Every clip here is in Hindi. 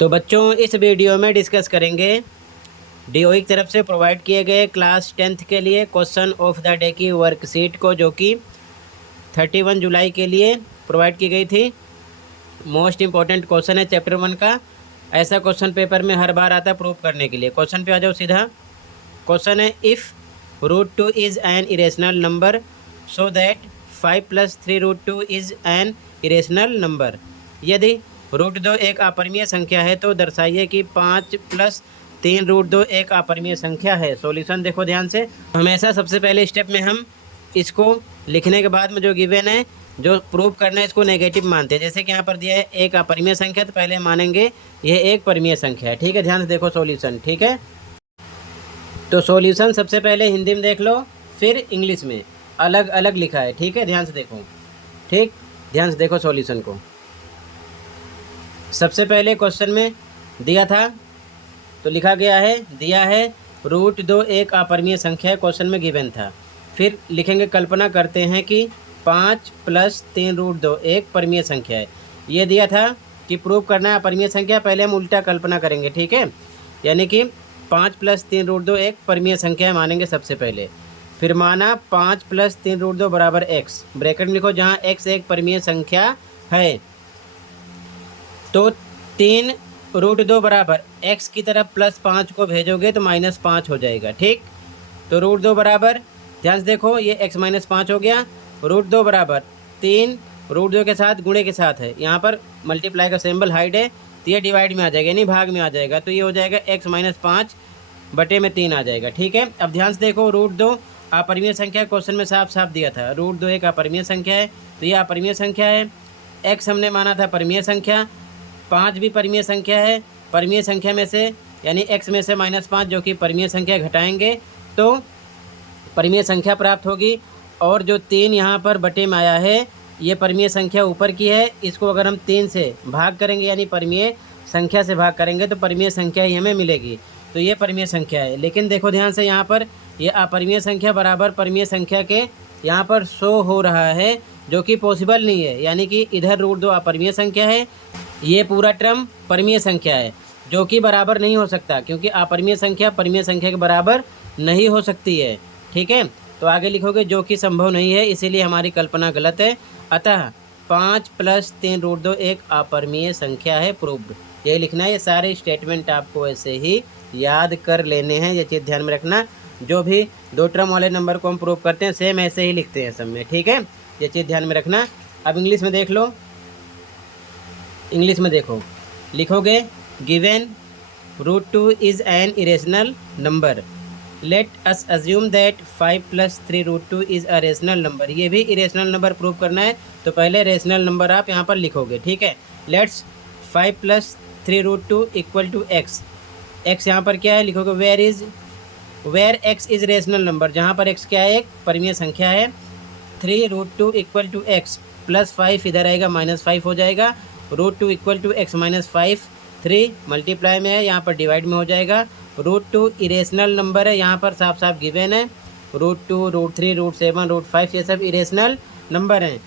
तो बच्चों इस वीडियो में डिस्कस करेंगे डीओई की तरफ से प्रोवाइड किए गए क्लास 10th के लिए क्वेश्चन ऑफ द डे की वर्कशीट को, जो कि 31 जुलाई के लिए प्रोवाइड की गई थी। मोस्ट इंपॉर्टेंट क्वेश्चन है चैप्टर 1 का। ऐसा क्वेश्चन पेपर में हर बार आता है प्रूव करने के लिए। क्वेश्चन पे आ जाओ सीधा। क्वेश्चन है if √2 is an irrational number so that 5 + 3√2 is an irrational number. यदि √2 एक अपरिमेय संख्या है तो दर्शाइए कि 5 + 3√2 एक अपरिमेय संख्या है। सॉल्यूशन देखो ध्यान से। हमेशा सबसे पहले स्टेप में हम इसको लिखने के बाद में जो गिवन है, जो प्रूव करना है, इसको नेगेटिव मानते हैं। जैसे कि यहाँ पर दिया है एक अपरिमेय संख्या, तो पहले मानेंगे यह एक परिमेय संख्या है। ठीक है, ध्यान से देखो सॉल्यूशन। ठीक है, तो सॉल्यूशन सबसे पहले हिंदी में देख लो, फिर इंग्लिश में अलग अलग लिखा है। ठीक है, ध्यान से देखो। ठीक, ध्यान से देखो सॉल्यूशन को। सबसे पहले क्वेश्चन में दिया था तो लिखा गया है, दिया है √2 एक अपरिमेय संख्या है, क्वेश्चन में गिवन था। फिर लिखेंगे कल्पना करते हैं कि 5 + 3√2 एक परिमेय संख्या है। ये दिया था कि प्रूव करना है अपरिमेय संख्या। पहले हम उल्टा कल्पना करेंगे। ठीक है, यानी कि 5 + 3√2 एक परिमेय संख्या है मानेंगे सबसे पहले। फिर माना 5 + 3√2 बराबर x, ब्रैकेट में लिखो जहाँ x एक परिमेय संख्या है। तो 3√2 बराबर x की तरफ +5 को भेजोगे तो -5 हो जाएगा। ठीक, तो √2 बराबर, ध्यान से देखो, ये x - 5 हो गया। √2 बराबर 3, √2 के साथ गुणे के साथ है, यहाँ पर मल्टीप्लाई का सिंबल हाइड है, तो ये डिवाइड में आ जाएगा, यानी भाग में आ जाएगा। तो ये हो जाएगा x - 5 बटे में 3 आ जाएगा। ठीक है, अब ध्यान से देखो, √2 अपरिमेय संख्या क्वेश्चन में साफ साफ दिया था। √2 एक अपरिमेय संख्या है, तो ये अपरिमेय संख्या है। x हमने माना था परिमेय संख्या, 5 भी परिमेय संख्या है। परिमेय संख्या में से, यानी x में से -5 जो कि परिमेय संख्या, घटाएंगे तो परिमेय संख्या प्राप्त होगी। और जो 3 यहाँ पर बटे में आया है, ये परिमेय संख्या ऊपर की है। इसको अगर हम 3 से भाग करेंगे, यानी परिमेय संख्या से भाग करेंगे, तो परिमेय संख्या ही हमें मिलेगी। तो ये परिमेय संख्या है। लेकिन देखो ध्यान से, यहाँ पर ये अपरिमेय संख्या बराबर परिमेय संख्या के यहाँ पर शो हो रहा है, जो कि पॉसिबल नहीं है। यानी कि इधर √2 अपरिमेय संख्या है, ये पूरा टर्म परिमेय संख्या है, जो कि बराबर नहीं हो सकता, क्योंकि अपरिमेय संख्या परिमेय संख्या के बराबर नहीं हो सकती है। ठीक है, तो आगे लिखोगे जो कि संभव नहीं है, इसीलिए हमारी कल्पना गलत है। अतः 5 + 3√2 एक अपरिमेय संख्या है, प्रूव्ड। ये लिखना है। ये सारे स्टेटमेंट आपको ऐसे ही याद कर लेने हैं, ये चीज़ ध्यान में रखना। जो भी 2 टर्म वाले नंबर को हम प्रूव करते हैं, सेम ऐसे ही लिखते हैं सब में। ठीक है, ये चीज़ ध्यान में रखना। अब इंग्लिश में देख लो। इंग्लिश में देखो, लिखोगे given √2 is an irrational number, let us assume that 5 + 3√2 is a rational number. ये भी इरेशनल नंबर प्रूव करना है, तो पहले रेशनल नंबर आप यहाँ पर लिखोगे। ठीक है, लेट्स 5 + 3√2 = x। x यहाँ पर क्या है, लिखोगे where x is rational number, जहाँ पर x क्या है, एक परिमेय संख्या है। 3√2 = x, +5 इधर आएगा, -5 हो जाएगा। √2 = x - 5, 3 मल्टीप्लाई में है, यहाँ पर डिवाइड में हो जाएगा। √2 इरेशनल नंबर है, यहाँ पर साफ साफ गिवन है। √2, √3, √7, √5 ये सब इरेशनल नंबर हैं।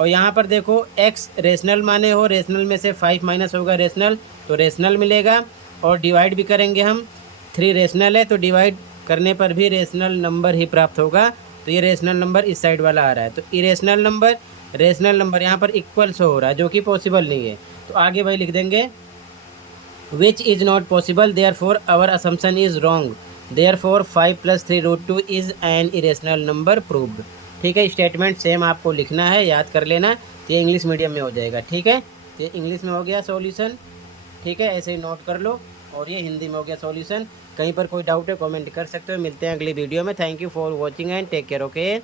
और यहाँ पर देखो x रेशनल माने हो, रेशनल में से 5 माइनस होगा रेशनल, तो रेशनल मिलेगा। और डिवाइड भी करेंगे हम, 3 रेशनल है, तो डिवाइड करने पर भी रेशनल नंबर ही प्राप्त होगा। तो ये रेशनल नंबर इस साइड वाला आ रहा है, तो इरेशनल नंबर रेशनल नंबर यहाँ पर इक्वल शो हो रहा है, जो कि पॉसिबल नहीं है। तो आगे वही लिख देंगे, which is not possible, therefore our assumption is wrong, therefore 5 + 3√2 is an irrational number, proved. ठीक है, स्टेटमेंट सेम आपको लिखना है, याद कर लेना। तो ये इंग्लिश मीडियम में हो जाएगा। ठीक है, तो ये इंग्लिश में हो गया सॉल्यूशन। ठीक है, ऐसे ही नोट कर लो। और ये हिंदी में हो गया सॉल्यूशन। कहीं पर कोई डाउट है कमेंट कर सकते हो। मिलते हैं अगली वीडियो में। Thank you for watching and take care. Okay.